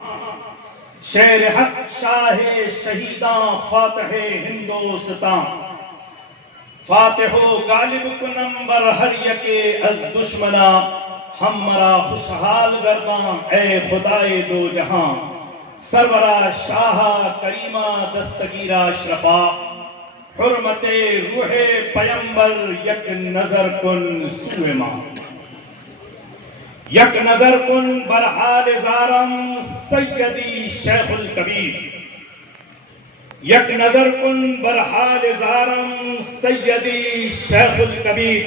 شیر حق شاہ شہیداں فاتح ہندوستان، فاتح و غالب کنم بر ہر یکے از دشمنا، ہم مرا خوشحال گرداں اے خدائے دو جہاں، سرورا شاہ کریمہ دستگیرہ اشرفا، حرمت روح پیمبر یک نظر کن سوئے ماں، یک نظر کن بر حال زارم سیدی شیخ الکبیر، یک نظر کن بر حال زارم سیدی شیخ الکبیر،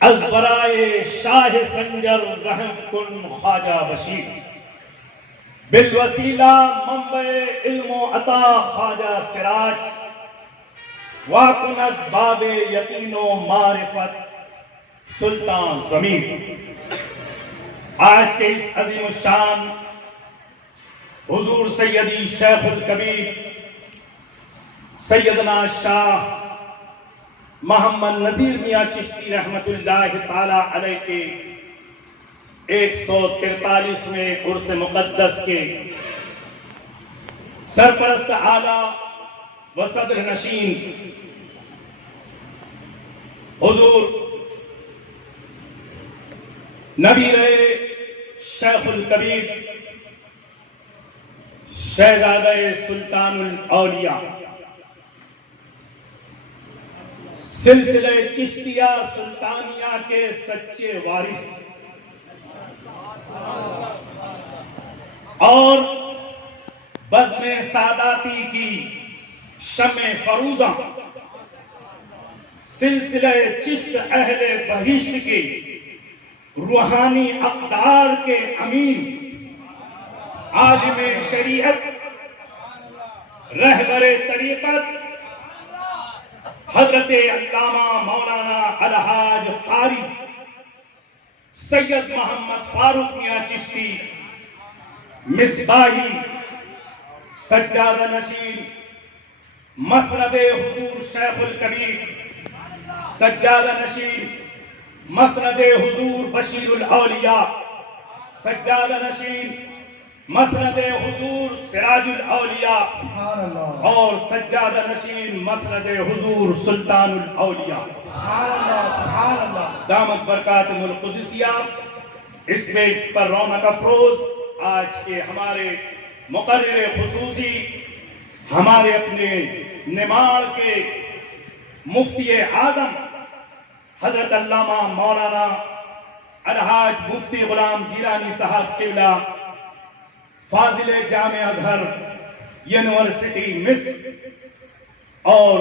از برائے شاہ سنجر رحم کن خواجہ بشیر، بالوسیلہ منبع علم و عطا خواجہ سراج، واکند باب یقین و معرفت سلطان ضمیر۔ آج کے اس عظیم الشان حضور سیدی شیخ الکبیر سیدنا شاہ محمد نذیر میاں چشتی رحمت اللہ تعالی علیہ کے 143ویں عرس مقدس کے سرپرست اعلیٰ و صدر نشین حضور نبیر شیخ الکبیر شہزادہ سلطان الاولیاء سلسلہ چشتیہ سلطانیہ کے سچے وارث اور بزم ساداتی کی شمع فروزہ، سلسلہ چشت اہل بہشت کی روحانی اقدار کے امین، عالم شریعت، رہبر طریقت، حضرت علامہ مولانا الحاج قاری سید محمد فاروق میاں چشتی مصباحی سجادہ نشین، مسند حضور شیخ الکبیر سجادہ نشین، مسند حضور بشیر الاولیاء سجادہ نشین، مسند حضور سراج الاولیاء اور سجادہ نشین مسند حضور سلطان الاولیاء دامت برکاتہم القدسیہ۔ اس پیج پر رونق افروز آج کے ہمارے مقرر خصوصی، ہمارے اپنے نماڑ کے مفتی اعظم حضرت علامہ مولانا الحاج مفتی غلام جیلانی صاحب قبلہ فاضل جامع ازہر یونیورسٹی مصر، اور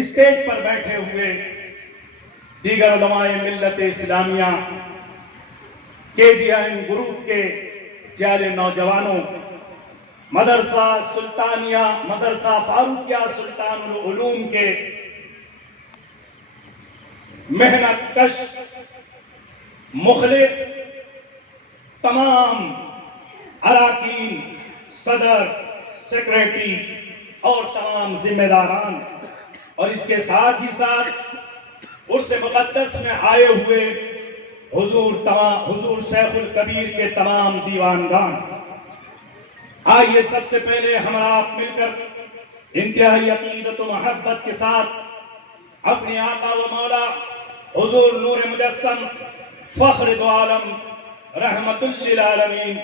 اسٹیج پر بیٹھے ہوئے دیگر علماء ملت اسلامیہ، KGN گروپ کے جالے نوجوانوں، مدرسہ سلطانیہ، مدرسہ فاروقیہ سلطان العلوم کے محنت کش مخلص تمام اراکین، صدر، سیکریٹری اور تمام ذمہ داران، اور اس کے ساتھ ہی ساتھ عرس مقدس میں آئے ہوئے حضور شیخ الکبیر کے تمام دیوانگان، آئیے سب سے پہلے ہم آپ مل کر انتہائی عقیدت و محبت کے ساتھ اپنے آقا و مولا حضور نور مجسم فخر دو عالم رحمت للعالمین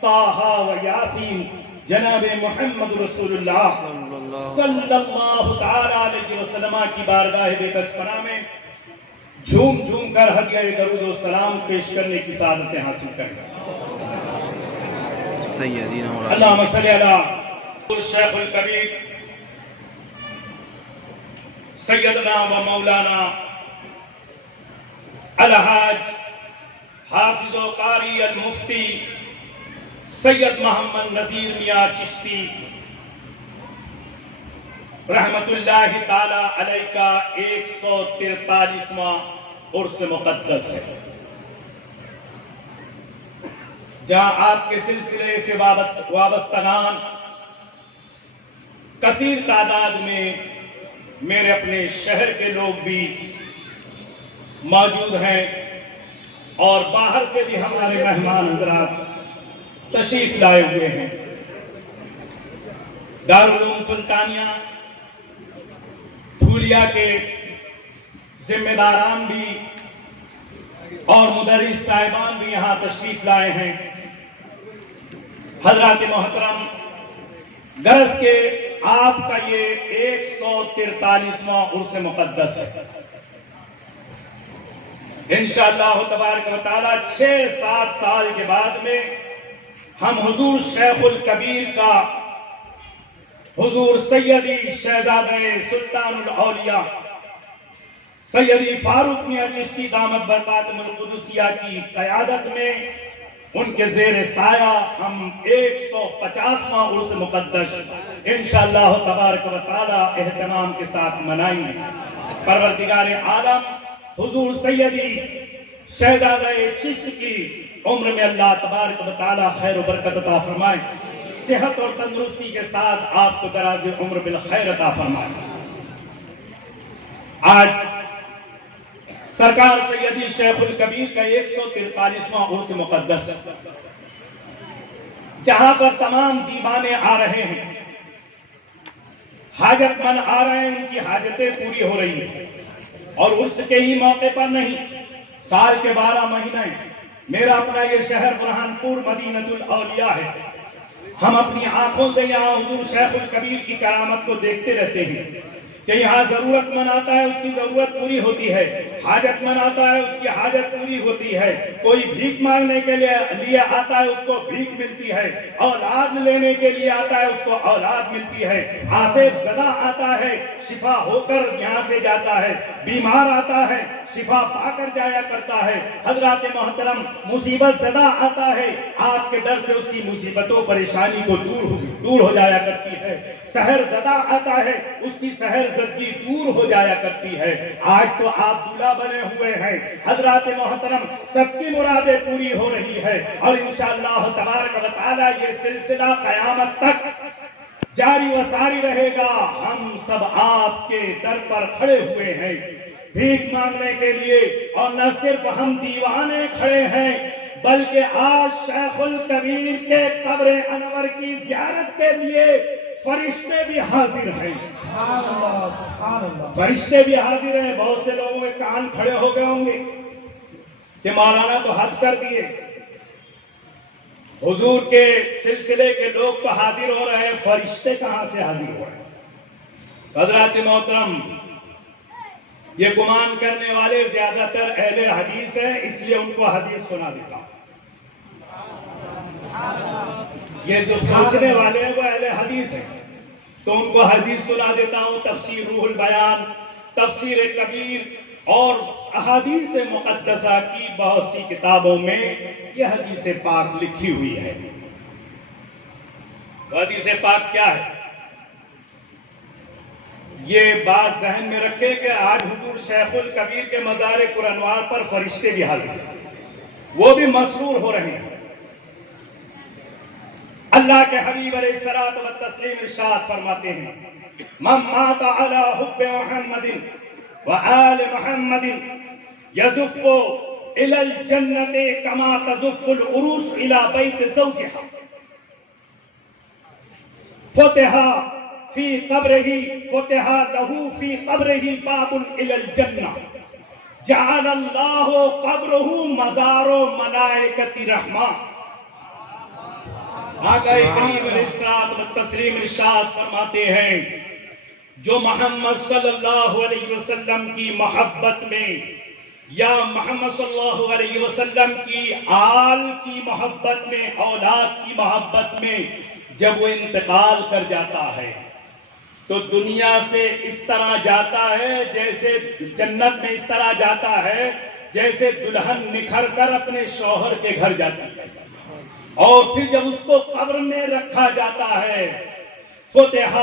طٰہٰ و یاسین جناب محمد رسول اللہ صلی اللہ تعالی علیہ وسلم کی بارگاہ بے کس پناہ میں جھوم جھوم کر ہدیہ درود و سلام پیش کرنے کی سعادتیں حاصل کریں۔ اللہم صلی علی شیخ الکبیر سیدنا و مولانا الحاج حافظ و قاری المفتی سید محمد نذیر میاں چشتی رحمت اللہ تعالی علیہ کا 143واں عرس مقدس ہے، جہاں آپ کے سلسلے سے وابستگان کثیر تعداد میں میرے اپنے شہر کے لوگ بھی موجود ہیں، اور باہر سے بھی ہمارے مہمان حضرات تشریف لائے ہوئے ہیں۔ دارالعلوم سلطانیہ دھولیا کے ذمہ داران بھی اور مدرس صاحبان بھی یہاں تشریف لائے ہیں۔ حضرات محترم، غرض کے آپ کا یہ 143واں عرس مقدس ہے۔ انشاءاللہ تبارک و تعالی 6-7 سال کے بعد میں ہم حضور شیخ الکبیر کا، حضور سیدی شہزادہ سلطان الاولیاء سیدی فاروق میاں چشتی دامت برکاتہ القدسیہ کی قیادت میں ان کے زیر سایہ ہم 150واں عرس مقدس انشاءاللہ تبارک و تعالی اہتمام کے ساتھ منائیں گے۔ پروردگار عالم حضور سیدی شہزادہ چشت کی عمر میں اللہ تبارک و تعالی خیر و برکت عطا فرمائے، صحت اور تندرستی کے ساتھ آپ کو دراز عمر بالخیر عطا فرمائے۔ آج سرکار سیدی شیخ الکبیر کا 143واں عرس مقدس ہے، جہاں پر تمام دیوانے آ رہے ہیں، حاجت مند آ رہے ہیں، ان کی حاجتیں پوری ہو رہی ہیں۔ اور عرس کے ہی موقع پر نہیں، سال کے 12 مہینے میرا اپنا یہ شہر برہان پور مدینۃ الاولیاء ہے۔ ہم اپنی آنکھوں سے یہاں حضور شیخ الکبیر کی کرامت کو دیکھتے رہتے ہیں کہ یہاں ضرورت مند آتا ہے، اس کی ضرورت پوری ہوتی ہے، حاجت مند آتا ہے، اس کی حاجت پوری ہوتی ہے، کوئی بھیک مانگنے کے لیے آتا ہے، اس کو بھیک ملتی ہے، اولاد لینے کے لیے آتا ہے، اس کو اولاد ملتی ہے، آصف زدہ آتا ہے، شفا ہو کر یہاں سے جاتا ہے، بیمار آتا ہے، شفا پا کر جایا کرتا ہے۔ حضرات محترم، مصیبت زدہ آتا ہے، آپ کے در سے اس کی مصیبتوں پریشانی کو دور ہو جایا کرتی ہے۔ سحر زدہ آتا ہے، اس کی سحر زدگی دور ہو جایا کرتی ہے۔ آج تو آپ دلہا بنے ہوئے ہیں، حضرات محترم، سب کی مرادیں پوری ہو رہی ہے، اور انشاءاللہ تبارک و تعالی یہ سلسلہ قیامت تک جاری و ساری رہے گا۔ ہم سب آپ کے در پر کھڑے ہوئے ہیں بھیک مانگنے کے لیے، اور نہ صرف ہم دیوانے کھڑے ہیں بلکہ آج شیخ الکبیر کے قبر انور کی زیارت کے لیے فرشتے بھی حاضر ہیں۔ فرشتے بھی حاضر ہیں۔ بہت سے لوگوں کے کان کھڑے ہو گئے ہوں گے کہ مولانا تو حد کر دیے، حضور کے سلسلے کے لوگ تو حاضر ہو رہے ہیں، فرشتے کہاں سے حاضر ہو رہے ہیں؟ حضرات محترم، یہ گمان کرنے والے زیادہ تر اہل حدیث ہیں، اس لیے ان کو حدیث سنا دیتا ہوں۔ یہ جو سوچنے والے ہیں وہ اہل حدیث ہیں، تو ان کو حدیث سنا دیتا ہوں۔ تفسیر روح البیان، تفسیر کبیر اور احادیث مقدسہ کی بہت سی کتابوں میں یہ حدیث پاک لکھی ہوئی ہے۔ حدیث پاک کیا ہے؟ یہ بات ذہن میں رکھے کہ آج حضور شیخ الکبیر کے مزار پرانوار پر فرشتے بھی حاضر ہیں، وہ بھی مسرور ہو رہے ہیں۔ اللہ کے حبیب علیہ الصلوۃ والتسلیم ارشاد فرماتے ہیں، من مات علی حب محمد وآل محمد یزف الی الجنۃ کما تزف العروس الی بیت زوجها فتح فی قبرہ له فی قبرہ باب الی الجنہ جعل اللہ قبرہ مزار ملائکۃ رحمہ۔ آقا کریم علیہ الصلوۃ والتسلیم ارشاد فرماتے ہیں، جو محمد صلی اللہ علیہ وسلم کی محبت میں یا محمد صلی اللہ علیہ وسلم کی آل کی محبت میں، اولاد کی محبت میں جب وہ انتقال کر جاتا ہے تو دنیا سے اس طرح جاتا ہے جیسے جنت میں اس طرح جاتا ہے جیسے دلہن نکھر کر اپنے شوہر کے گھر جاتی ہے، اور پھر جب اس کو قبر میں رکھا جاتا ہے فتح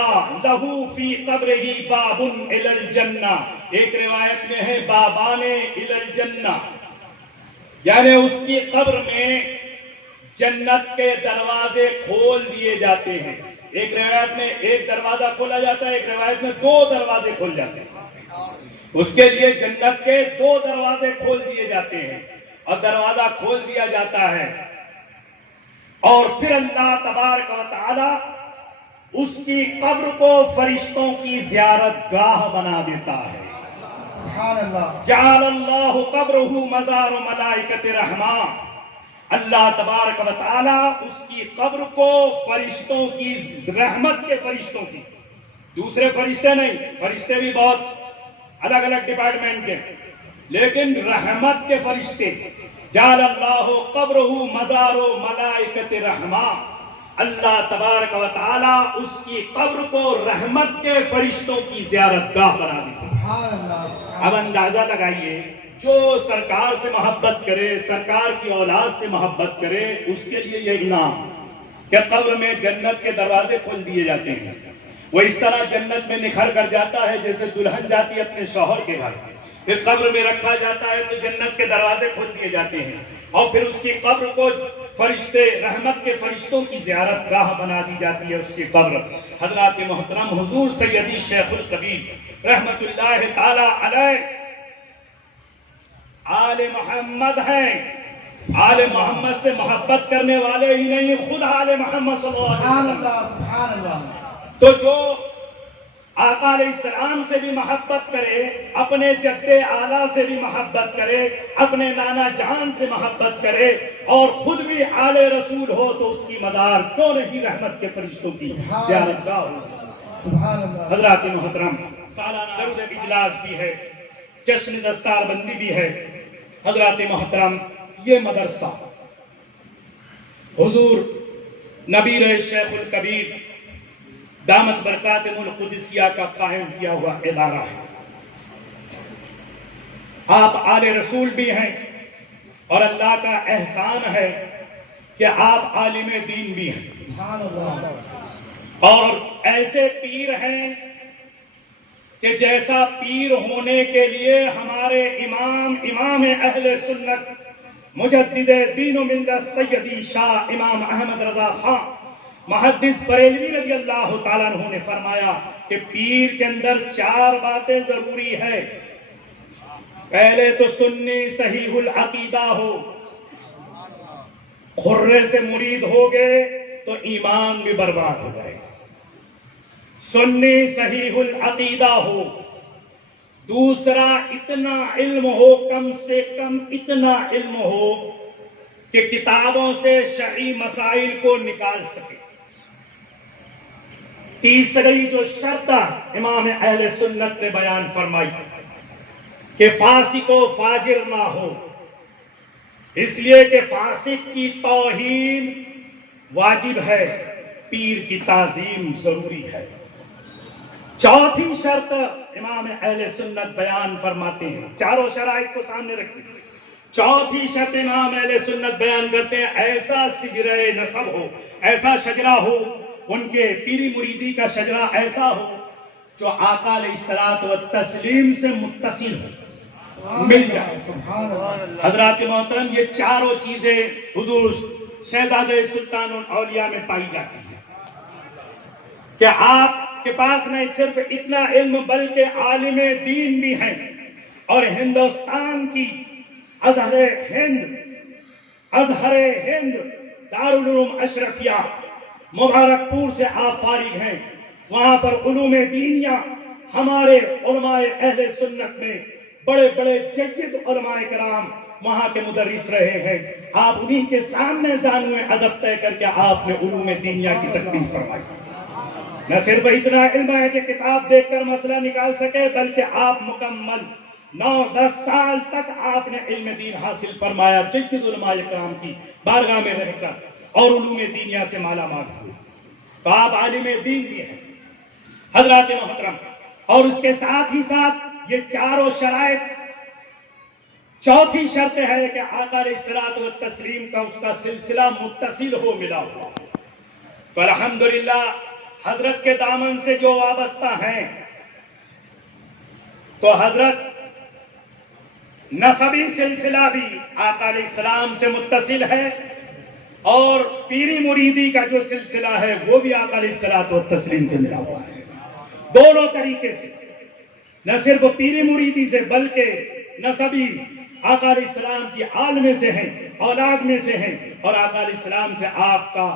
لہو فی قبرہ باب الی الجنہ، ایک روایت میں ہے بابان الی الجنہ، یعنی اس کی قبر میں جنت کے دروازے کھول دیے جاتے ہیں۔ ایک روایت میں ایک دروازہ کھولا جاتا ہے، ایک روایت میں 2 دروازے کھول جاتے ہیں۔ اس کے لیے جنت کے 2 دروازے کھول دیے جاتے ہیں، اور دروازہ کھول دیا جاتا ہے اور پھر اللہ تبارک و تعالی اس کی قبر کو فرشتوں کی زیارت گاہ بنا دیتا ہے. سبحان اللہ. جعل اللہ قبرہ مزار ملائکۃ الرحمن. اللہ تبارک و تعالی اس کی قبر کو فرشتوں کی رحمت کے فرشتوں کی، دوسرے فرشتے نہیں، فرشتے بھی بہت الگ الگ ڈپارٹمنٹ کے، لیکن رحمت کے فرشتے. جعل اللہ قبرہ مزار ملائکۃ الرحمن. اللہ تبارک و تعالی اس کی قبر کو رحمت کے فرشتوں کی زیارت گاہ بنا دیتا. سبحان اللہ. اب اندازہ لگائیے، جو سرکار سے محبت کرے، سرکار کی اولاد سے محبت کرے، اس کے لیے یہ انعام کہ قبر میں جنت کے دروازے کھول دیے جاتے ہیں. وہ اس طرح جنت میں نکھر کر جاتا ہے جیسے دلہن جاتی ہے اپنے شوہر کے گھر. پھر قبر میں رکھا جاتا ہے تو جنت کے دروازے کھول دیے جاتے ہیں، اور پھر اس کی قبر کو فرشتے، رحمت کے فرشتوں کی زیارت گاہ بنا دی جاتی ہے اس کی قبر. حضرات محترم، حضور سیدی شیخ القبیر رحمت اللہ تعالی علیہ آل محمد ہیں. آل محمد سے محبت کرنے والے ہی نہیں، خود آل محمد صلی اللہ علیہ سبحان وسلم. اللہ. سبحان اللہ. تو جو آقا علیہ السلام سے بھی محبت کرے، اپنے جد اعلیٰ سے بھی محبت کرے، اپنے نانا جان سے محبت کرے، اور خود بھی آل رسول ہو، تو اس کی مدار کیوں نہیں رحمت کے فرشتوں کی زیارت گاہ ہو. سبحان اللہ. حضرات محترم، سالانہ درود اجلاس بھی ہے، جشن دستار بندی بھی ہے. حضرات محترم، یہ مدرسہ حضور نبیر شیخ الکبیر دامت برکاتہم القدسیہ کا قائم کیا ہوا ادارہ ہے. آپ آل رسول بھی ہیں، اور اللہ کا احسان ہے کہ آپ عالم دین بھی ہیں، سبحان اللہ. اور ایسے پیر ہیں کہ جیسا پیر ہونے کے لیے ہمارے امام اہل سنت مجدد دین و ملت سیدی شاہ امام احمد رضا خان محدث بریلوی رضی اللہ تعالیٰ عنہ نے فرمایا کہ پیر کے اندر 4 باتیں ضروری ہے. پہلے تو سنی صحیح العقیدہ ہو. خرے سے مرید ہو گئے تو ایمان بھی برباد ہو جائے. سنی صحیح العقیدہ ہو. دوسرا، اتنا علم ہو، کم سے کم اتنا علم ہو کہ کتابوں سے شرعی مسائل کو نکال سکے. تیسری جو شرط امام اہل سنت نے بیان فرمائی کہ فاسق و فاجر نہ ہو، اس لیے کہ فاسق کی توہین واجب ہے، پیر کی تعظیم ضروری ہے. چوتھی شرط امام اہل سنت بیان فرماتے ہیں، چاروں شرائط کو سامنے رکھتے ہیں. چوتھی شرط امام اہل سنت بیان کرتے ہیں، ایسا سجرہ نسب ہو، ایسا شجرہ ہو، ان کے پیری مریدی کا شجرہ ایسا ہو جو آقا علیہ الصلوۃ والتسلیم سے متصل ہو، مل جائے. سبحان اللہ. حضرات محترم، یہ چاروں چیزیں حضور شہزادہ سلطان الاولیاء میں پائی جاتی ہیں کہ آپ کے پاس نہیں صرف اتنا علم بلکہ عالم دین بھی ہیں، اور ہندوستان کی ازہر ہند دارالعلوم اشرفیہ مبارک پور سے آپ فارغ ہیں. وہاں پر علوم دینیہ ہمارے علماء اہل سنت میں بڑے بڑے جید علماء کرام وہاں کے مدرس رہے ہیں. آپ انہی کے سامنے زانوے ادب طے کر کے آپ نے علوم دینیہ کی تکمیل فرمائی. نہ صرف اتنا علم ہے کہ کتاب دیکھ کر مسئلہ نکال سکے، بلکہ آپ مکمل 9-10 سال تک آپ نے علم دین حاصل فرمایا، جید علماء کرام کی بارگاہ میں رہ کر، اور علوم دینیہ سے مالا مال ہوئے. تو آپ عالم دین بھی ہیں. حضرات محترم، اور اس کے ساتھ ہی ساتھ یہ چاروں شرائط، چوتھی شرط ہے کہ آقا علیہ الصلوۃ والتسلیم کا اس کا سلسلہ متصل ہو، ملا ہوا. تو الحمدللہ حضرت کے دامن سے جو وابستہ ہیں، تو حضرت نسبی سلسلہ بھی آقا علیہ السلام سے متصل ہے، اور پیری مریدی کا جو سلسلہ ہے وہ بھی آقا علیہ الصلوۃ والتسلیم سے ملا ہوا ہے. دونوں طریقے سے، نہ صرف پیری مریدی سے بلکہ نسبی آقا علیہ السلام کی آل میں سے ہیں، اولاد میں سے ہیں، اور آقا علیہ السلام سے آپ کا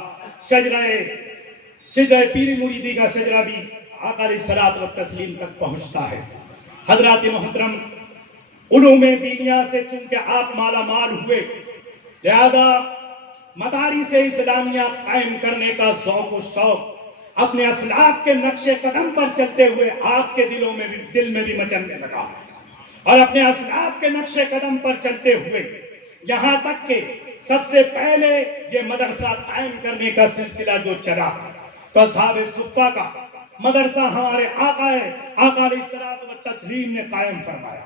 شجرہ پیری مریدی کا شجرہ بھی آقا علیہ الصلوۃ والتسلیم تک پہنچتا ہے۔ حضرات محترم، علوم دینیا سے چونکہ آپ مالا مال ہوئے، لہذا مدارس اسلامیہ قائم کرنے کا ذوق و شوق اپنے اسلاف کے نقش قدم پر چلتے ہوئے آپ کے دل میں بھی مچلنے لگا، اور اپنے اسلاف کے نقش قدم پر چلتے ہوئے یہاں تک کہ سب سے پہلے یہ مدرسہ قائم کرنے کا سلسلہ جو چلا تو اصحاب صفہ کا مدرسہ ہمارے آقا علیہ الصلوۃ والتسلیم نے قائم فرمایا۔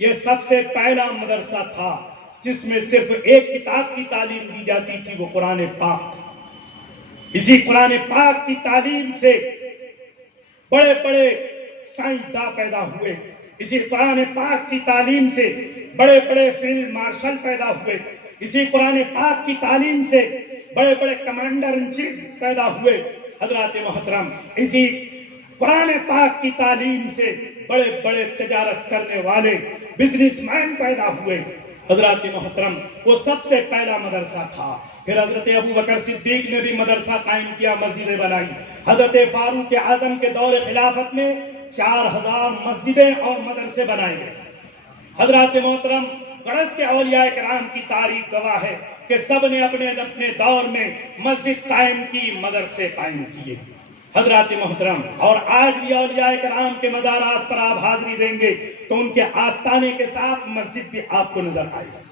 یہ سب سے پہلا مدرسہ تھا جس میں صرف ایک کتاب کی تعلیم دی جاتی تھی، وہ قرآن پاک۔ اسی قرآن پاک کی تعلیم سے بڑے بڑے سائنسداں پیدا ہوئے، اسی قرآن پاک کی تعلیم سے بڑے بڑے فیلڈ مارشل پیدا ہوئے، اسی قرآن پاک کی تعلیم سے بڑے بڑے کمانڈر ان چیف پیدا ہوئے۔ حضرات محترم، اسی قرآن پاک کی تعلیم سے بڑے بڑے تجارت کرنے والے بزنس مین پیدا ہوئے۔ حضرات محترم، وہ سب سے پہلا مدرسہ تھا۔ پھر حضرت ابو بکر صدیق نے بھی مدرسہ قائم کیا، مسجدیں بنائی۔ حضرت فاروق اعظم کے دور خلافت میں 4000 مسجدیں اور مدرسے بنائے گئے۔ حضرات محترم، غرض کے اولیاء کرام کی تاریخ گواہ ہے کہ سب نے اپنے اپنے دور میں مسجد قائم کی، مدرسے قائم کیے۔ حضرات محترم، اور آج بھی اولیاء کرام کے مزارات پر آپ حاضری دیں گے تو ان کے آستانے کے ساتھ مسجد بھی آپ کو نظر آئے گی۔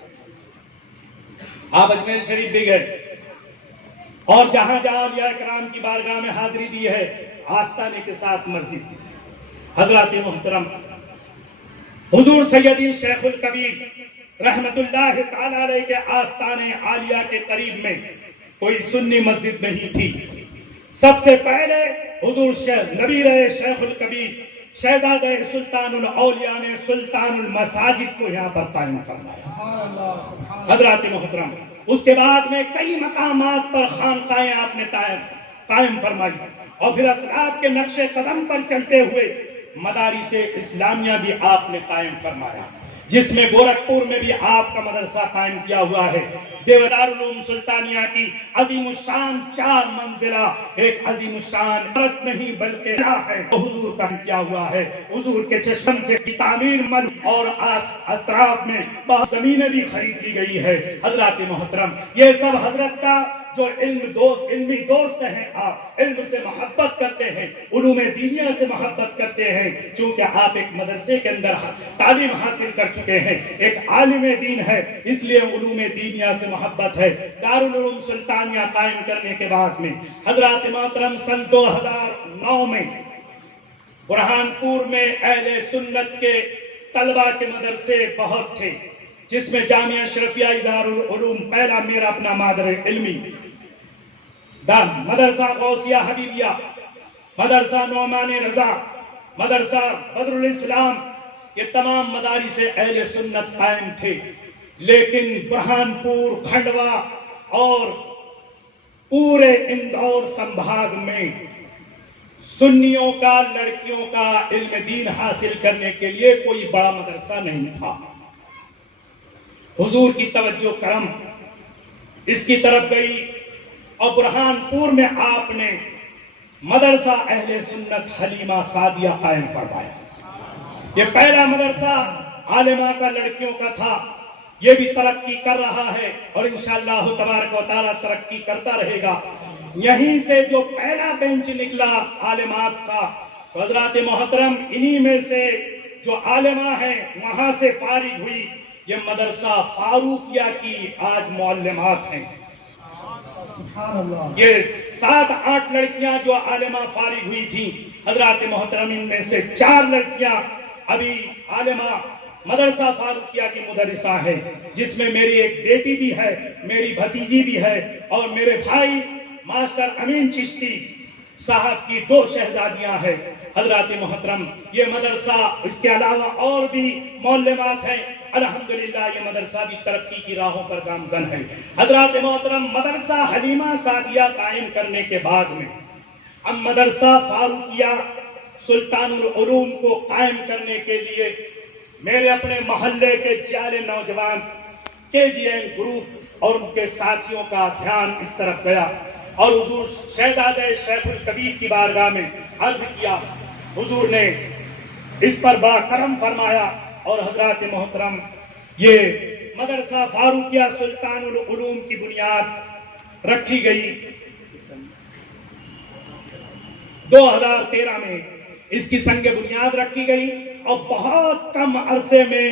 آپ اجمیر شریف بھی گئے اور جہاں جہاں اولیاء کرام کی بارگاہ میں حاضری دی ہے، آستانے کے ساتھ مسجد۔ حضرات محترم، حضور سیدی شیخ الکبیر رحمت اللہ تعالی علیہ کے آستانے عالیہ کے قریب میں کوئی سنی مسجد نہیں تھی۔ سب سے پہلے حضور نبی رہے شیخ الکبیر شہزادہ سلطان الاولیاء نے سلطان المساجد کو یہاں پر قائم فرمایا۔ حضرات محترم، اس کے بعد میں کئی مقامات پر خانقاہیں آپ نے قائم فرمائی، اور پھر اسلاف کے نقش قدم پر چلتے ہوئے مدارس اسلامیہ بھی آپ نے قائم فرمایا، جس میں گورکھپور میں بھی آپ کا مدرسہ قائم کیا ہوا ہے۔ دیودار علوم سلطانیہ کی عظیم الشان 4 منزلہ ایک عظیم الشان عمارت نہیں بلکہ ہے، حضور کا کیا ہوا ہے۔ حضور کے چشم سے کی تعمیر من اور اطراف میں بہت زمینیں بھی خرید لی گئی ہے۔ حضرات محترم، یہ سب حضرت کا جو علمی دوست ہیں، آپ علم سے محبت کرتے ہیں، علوم دینیا سے محبت کرتے ہیں، چونکہ آپ ایک مدرسے کے اندر تعلیم حاصل کر چکے ہیں، ایک عالم دین ہے، اس لیے علوم دینیا سے محبت ہے۔ دارالعلوم سلطانیہ قائم کرنے کے بعد میں حضرات محترم سن 2009 میں برہانپور میں اہل سنت کے طلبہ کے مدرسے بہت تھے، جس میں جامعہ اشرفیہ اظہار العلوم پہلا میرا اپنا مادر علمی، مدرسہ غوثیہ حبیبیہ، مدرسہ نعمان رضا، مدرسہ بدر الاسلام، یہ تمام مدارس اہل سنت قائم تھے۔ لیکن برہانپور، کھنڈوا اور پورے اندور سنبھاگ میں سنیوں کا، لڑکیوں کا علم دین حاصل کرنے کے لیے کوئی بڑا مدرسہ نہیں تھا۔ حضور کی توجہ کرم اس کی طرف گئی اور برہانپور میں آپ نے مدرسہ اہل سنت حلیمہ سعدیہ قائم فرمایا۔ یہ پہلا مدرسہ عالمہ کا، لڑکیوں کا تھا، یہ بھی ترقی کر رہا ہے اور انشاءاللہ تبارک و تعالی ترقی کرتا رہے گا۔ یہیں سے جو پہلا بینچ نکلا عالمات کا، تو حضرات محترم انہی میں سے جو عالمہ ہیں وہاں سے فارغ ہوئی یہ مدرسہ فاروقیہ کی آج معلمات ہیں۔ یہ 7-8 لڑکیاں جو عالمہ فارغ ہوئی تھیں، حضرات محترم ان میں سے 4 لڑکیاں ابھی عالمہ مدرسہ فاروقیہ کی مدرسہ ہے، جس میں میری ایک بیٹی بھی ہے، میری بھتیجی بھی ہے، اور میرے بھائی ماسٹر امین چشتی صاحب کی 2 شہزادیاں ہیں۔ حضرات محترم، یہ مدرسہ اس کے علاوہ اور بھی معلمات ہیں، الحمدللہ یہ مدرسہ بھی ترقی کی راہوں پر گامزن ہے۔ حضرات محترم، مدرسہ حلیمہ سعدیہ قائم کرنے کے بعد میں اب مدرسہ فاروقیہ سلطان العلوم کو قائم کرنے کے لیے میرے اپنے محلے کے جالے نوجوان KGN گروپ اور ان کے ساتھیوں کا دھیان اس طرف گیا اور حضور شہزادہ شیخ الکبیر کی بارگاہ میں عرض کیا. حضور نے اس پر بڑا کرم فرمایا اور حضرات محترم یہ مدرسہ فاروقیہ سلطان العلوم کی بنیاد رکھی گئی. 2013 میں اس کی سنگ بنیاد رکھی گئی اور بہت کم عرصے میں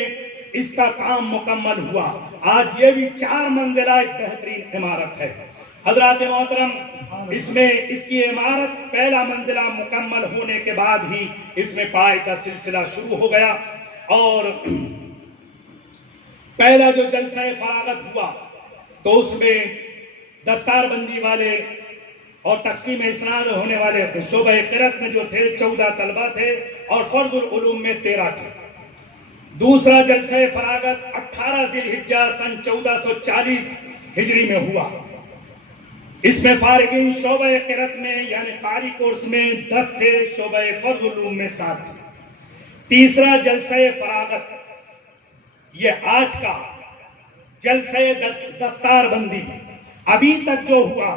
اس کا کام مکمل ہوا. آج یہ بھی 4 منزلہ ایک بہترین عمارت ہے. حضرات محترم اس میں اس کی عمارت پہلا منزلہ مکمل ہونے کے بعد ہی اس میں پائے کا سلسلہ شروع ہو گیا اور پہلا جو جلسہ فراغت ہوا تو اس میں دستار بندی والے اور تقسیم اسناد ہونے والے شعبہ قرأت میں جو تھے 14 طلبہ تھے اور فرض العلوم میں 13 تھے. دوسرا جلسہ فراغت 18 ذی الحجہ سن 1440 ہجری میں ہوا. اس میں فارغین شعبہ قرأت میں یعنی قاری کورس میں 10 تھے, شعبہ فرض العلوم میں 7 تھے. تیسرا جلسہ فراغت یہ آج کا جلسہ دستار بندی ابھی تک جو ہوا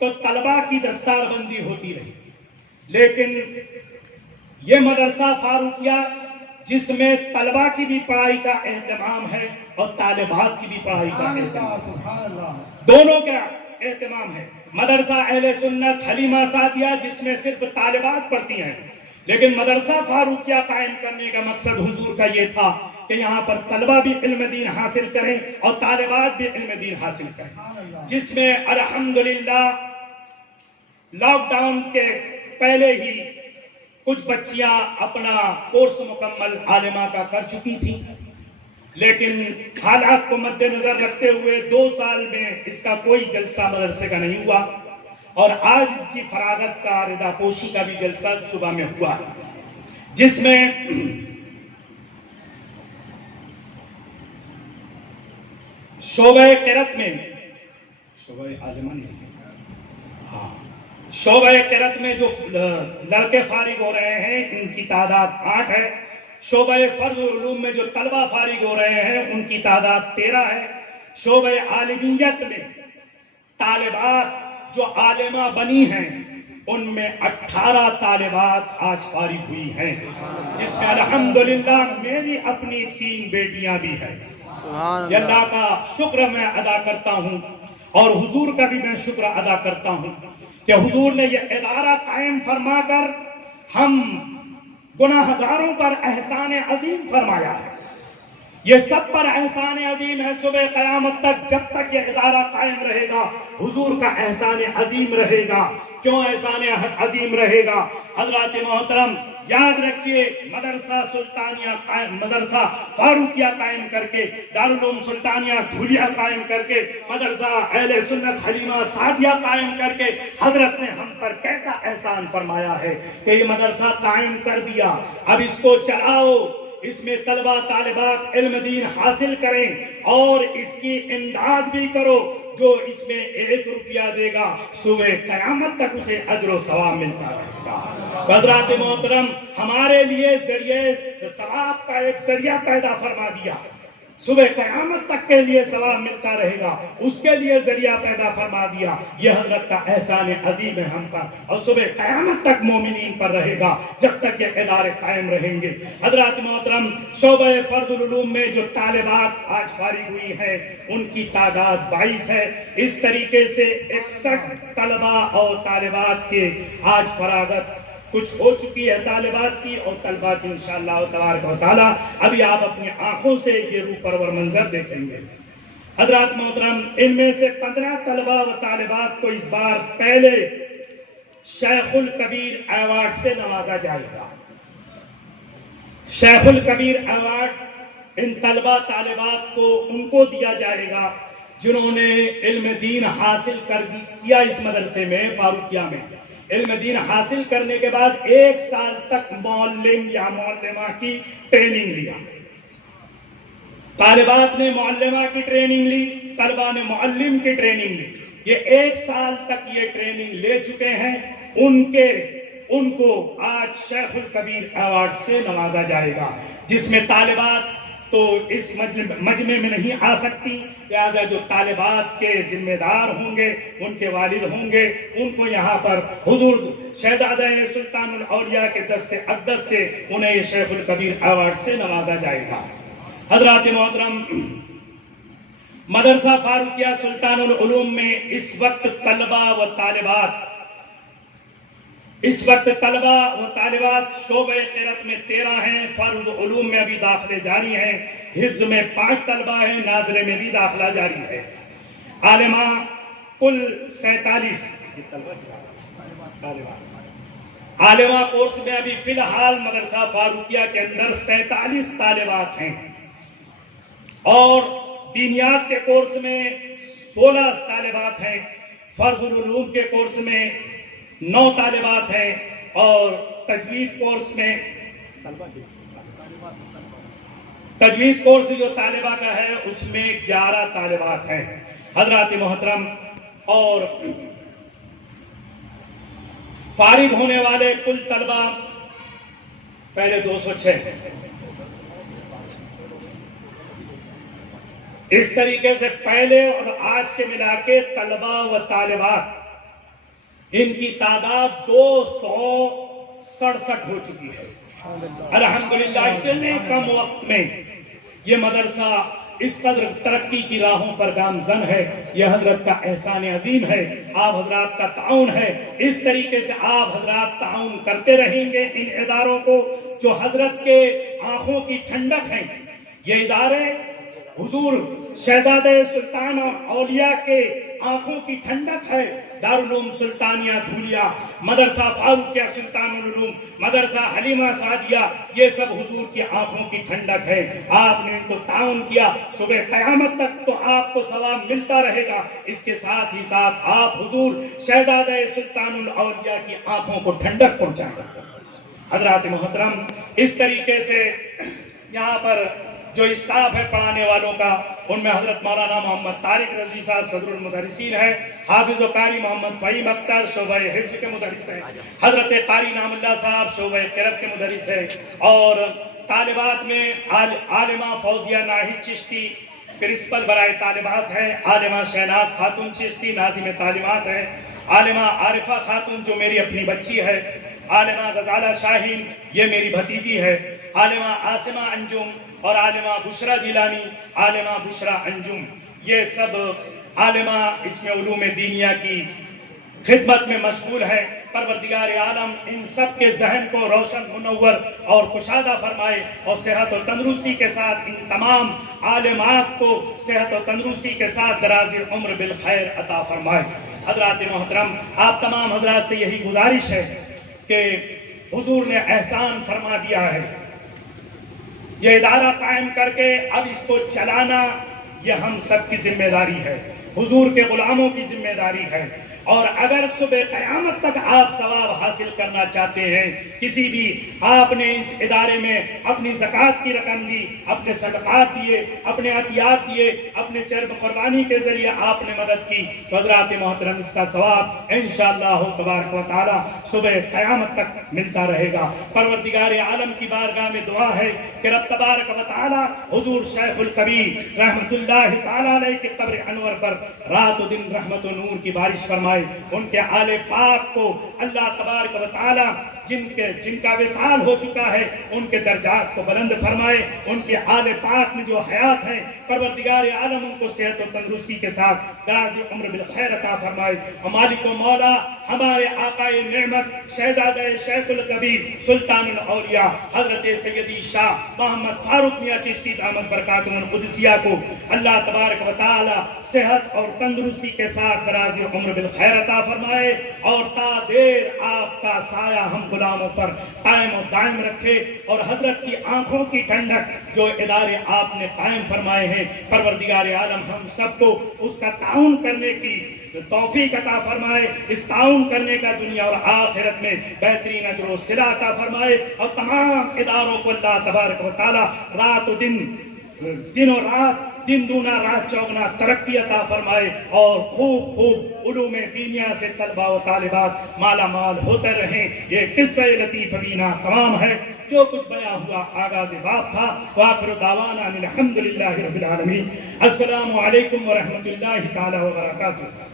تو طلبہ کی دستار بندی ہوتی رہی, لیکن یہ مدرسہ فاروقیہ جس میں طلبہ کی بھی پڑھائی کا اہتمام ہے اور طالبات کی بھی پڑھائی کا اہتمام, دونوں کا اہتمام ہے. مدرسہ اہل سنت حلیمہ سعدیہ جس میں صرف طالبات پڑھتی ہیں, لیکن مدرسہ فاروقیہ قائم کرنے کا مقصد حضور کا یہ تھا کہ یہاں پر طلبہ بھی علم دین حاصل کریں اور طالبات بھی علم دین حاصل کریں, جس میں الحمدللہ لاک ڈاؤن کے پہلے ہی کچھ بچیاں اپنا کورس مکمل عالمہ کا کر چکی تھی, لیکن حالات کو مد نظر رکھتے ہوئے 2 سال میں اس کا کوئی جلسہ مدرسے کا نہیں ہوا اور آج کی فراغت کا رضا پوشی کا بھی جلسہ صبح میں ہوا, جس میں شعبہ قرأت میں شعبہ قرأت میں جو لڑکے فارغ ہو رہے ہیں ان کی تعداد 8 ہے. شعبہ فرض العلوم میں جو طلبہ فارغ ہو رہے ہیں ان کی تعداد 13 ہے. شعبہ عالمیت میں طالبات جو عالمہ بنی ہیں ان میں 18 طالبات آج فارغ ہوئی ہیں, جس میں الحمدللہ میری اپنی 3 بیٹیاں بھی ہیں. یہ اللہ کا شکر میں ادا کرتا ہوں اور حضور کا بھی میں شکر ادا کرتا ہوں کہ حضور نے یہ ادارہ قائم فرما کر ہم گناہگاروں پر احسان عظیم فرمایا ہے. یہ سب پر احسان عظیم ہے. صبح قیامت تک جب تک یہ ادارہ قائم رہے گا حضور کا احسان عظیم رہے گا. کیوں احسان عظیم رہے گا؟ حضرات محترم یاد رکھیے, مدرسہ فاروقیہ قائم کر کے, دارالعلوم سلطانیہ دھولیا قائم کر کے, مدرسہ اہل سنت حلیمہ سعدیہ قائم کر کے حضرت نے ہم پر کیسا احسان فرمایا ہے کہ یہ مدرسہ قائم کر دیا. اب اس کو چلاؤ, اس میں طلبہ طالبات علم دین حاصل کریں اور اس کی امداد بھی کرو. جو اس میں 1 روپیہ دے گا صبح قیامت تک اسے اجر و ثواب ملتا رہے گا. حضرات محترم ہمارے لیے ذریعہ ثواب کا ایک ذریعہ پیدا فرما دیا. صبح قیامت تک کے لیے ثواب ملتا رہے گا, اس کے لیے ذریعہ پیدا فرما دیا. یہ حضرت کا احسان عظیم ہے ہم پر اور صبح قیامت تک مومنین پر رہے گا جب تک یہ ادارے قائم رہیں گے. حضرات محترم شعبہ فرض العلوم میں جو طالبات آج فارغ ہوئی ہیں ان کی تعداد 22 ہے. اس طریقے سے 61 طلبہ اور طالبات کے آج فراغت کچھ ہو چکی ہے طالبات کی اور طلبات کی انشاءاللہ تبارک و تعالی ابھی آپ اپنی آنکھوں سے یہ روح پرور منظر دیکھیں گے. حضرات محترم ان میں سے 15 طلبہ و طالبات کو اس بار پہلے شیخ الکبیر ایوارڈ سے نوازا جائے گا. شیخ الکبیر ایوارڈ ان طلبہ طالبات کو ان کو دیا جائے گا جنہوں نے علم دین حاصل کیا اس مدرسے میں فاروقیہ میں. علم دین حاصل کرنے کے بعد 1 سال تک معلم یا معلمہ کی ٹریننگ لیا. طالبات نے معلمہ کی ٹریننگ لی, طلبہ نے معلم کی ٹریننگ لی. یہ 1 سال تک یہ ٹریننگ لے چکے ہیں. ان کو آج شیخ الکبیر ایوارڈ سے نوازا جائے گا. جس میں طالبات تو اس مجمع میں نہیں آ سکتی، لہذا جو طالبات کے ذمہ دار ہوں گے، ان کے والد ہوں گے، ان کو یہاں پر حضور شہزادہ سلطان الاولیاء کے دست اقدس سے انہیں یہ شیخ الکبیر ایوارڈ سے نوازا جائے گا۔ حضرات محترم، مدرسہ فاروقیہ سلطان العلوم میں اس وقت طلبہ و طالبات شعبہ قرأت میں 13 ہیں، فارغ علوم میں ابھی داخلے جاری ہیں، حفظ میں 5 طلبہ ہیں، ناظرے میں بھی داخلہ جاری ہے۔ عالمہ کل 47 عالمہ کورس میں ابھی فی الحال مدرسہ فاروقیہ کے اندر 47 طالبات ہیں، اور دینیات کے کورس میں 16 طالبات ہیں، فرض العلوم کے کورس میں 9 طالبات ہیں، اور تجوید کورس جو طالبہ کا ہے اس میں 11 طالبات ہیں۔ حضرات محترم، اور فارغ ہونے والے کل طلبہ پہلے 206 ہیں۔ اس طریقے سے پہلے اور آج کے ملا کے طلبہ و طالبات ان کی تعداد 267 ہو چکی ہے۔ الحمدللہ اتنے کم وقت میں یہ مدرسہ اس قدر ترقی کی راہوں پر گامزن ہے، یہ حضرت کا احسان عظیم ہے، آپ حضرات کا تعاون ہے۔ اس طریقے سے آپ حضرات تعاون کرتے رہیں گے ان اداروں کو جو حضرت کے آنکھوں کی ٹھنڈک ہیں۔ یہ ادارے حضور شہزادہ سلطان اولیاء کے آنکھوں کی ٹھنڈک ہے۔ دارالعلوم سلطانیہ دھولیا، مدرسہ فاروقیہ سلطان العلوم، مدرسہ حلیمہ سعدیہ، یہ سب حضور کی آنکھوں کی ٹھنڈک ہے۔ آپ نے ان کو تعاون کیا، صبح قیامت تک تو آپ کو ثواب ملتا رہے گا۔ اس کے ساتھ ہی ساتھ آپ حضور شہزادہ سلطان الاولیاء کی آنکھوں کو ٹھنڈک پہنچائیں گے۔ حضرات محترم، اس طریقے سے یہاں پر جو اسٹاف ہے پڑھانے والوں کا، ان میں حضرت مولانا محمد طارق رضوی صاحب صدر المدرسین ہیں، حافظ و قاری محمد فہیم اختر شعبہ حفظ کے مدرس ہیں، حضرت قاری نام اللہ صاحب شعبہ قرأت کے مدرس ہیں، اور طالبات میں عالمہ فوزیہ ناہید چشتی پرنسپل برائے طالبات ہے، عالمہ شہناز خاتون چشتی ناظم تعلیمات ہے، عالمہ عارفہ خاتون جو میری اپنی بچی ہے، عالمہ غزالہ شاہین یہ میری بھتیجی ہے، عالمہ عاصمہ انجم اور عالمہ بشرا جیلانی، عالمہ بشرا انجم، یہ سب عالمہ اس میں علوم دینیہ کی خدمت میں مشغول ہے۔ پروردگار عالم ان سب کے ذہن کو روشن، منور اور کشادہ فرمائے، اور صحت و تندرستی کے ساتھ ان تمام عالمات کو صحت و تندرستی کے ساتھ دراز عمر بالخیر عطا فرمائے۔ حضرات محترم، آپ تمام حضرات سے یہی گزارش ہے کہ حضور نے احسان فرما دیا ہے، یہ ادارہ قائم کر کے اب اس کو چلانا یہ ہم سب کی ذمہ داری ہے، حضور کے غلاموں کی ذمہ داری ہے۔ اور اگر صبح قیامت تک آپ ثواب حاصل کرنا چاہتے ہیں، کسی بھی آپ نے اس ادارے میں اپنی زکوٰۃ کی رقم دی، اپنے صدقات دیے، اپنے عطیات دیے، اپنے چرب قربانی کے ذریعے آپ نے مدد کی، تو حضرات محترم اس کا ثواب انشاءاللہ تبارک و تعالی صبح قیامت تک ملتا رہے گا۔ پروردگار عالم کی بارگاہ میں دعا ہے کہ رب تبارک و تعالی حضور شیخ الکبیر رحمت اللہ تعالی علیہ کے قبر انور پر رات و دن رحمت و نور کی بارش فرمائے، ان کے آل پاک کو اللہ تبارک و تعالی جن کا وصال ہو چکا ہے ان کے درجات کو بلند فرمائے، ان کے آل پاک میں جو حیات ہیں پروردگار عالم ان کو صحت و تندرستی کے ساتھ دراز عمر بالخیر عطا فرمائے۔ اور مالک و مولا ہمارے آقا نعمت شہزادہ شیخ الکبیر سلطان الاولیاء حضرت سیدی شاہ محمد فاروق میاں چشتی دامت برکاتہ القدسیہ کو اللہ تبارک و تعالی صحت اور تندرستی کے ساتھ دراز عمر بالخیر عطا فرمائے، اور تا دیر آپ کا سایہ ہم غلاموں پر قائم و دائم رکھے، اور حضرت کی آنکھوں کی ٹھنڈک جو ادارے آپ نے قائم فرمائے ہیں پروردگار عالم ہم سب کو اس کا تعاون کرنے کی توفیق عطا فرمائے، اس تعاون کرنے کا دنیا اور آخرت میں بہترین اجر و صلہ عطا فرمائے، اور تمام اداروں کو اللہ تبارک و تعالی رات و دن و رات، دن دونا رات چوگنا ترقی عطا فرمائے، اور خوب علوم دینیہ سے طلبہ و طالبات مالا مال ہوتے رہیں۔ یہ قصہ لطیف ابینا تمام ہے۔ جو کچھ بیان ہوا آغاز باب تھا. وآخر دعوانا الحمدللہ رب العالمین. السلام علیکم ورحمۃ اللہ تعالی وبرکاتہ.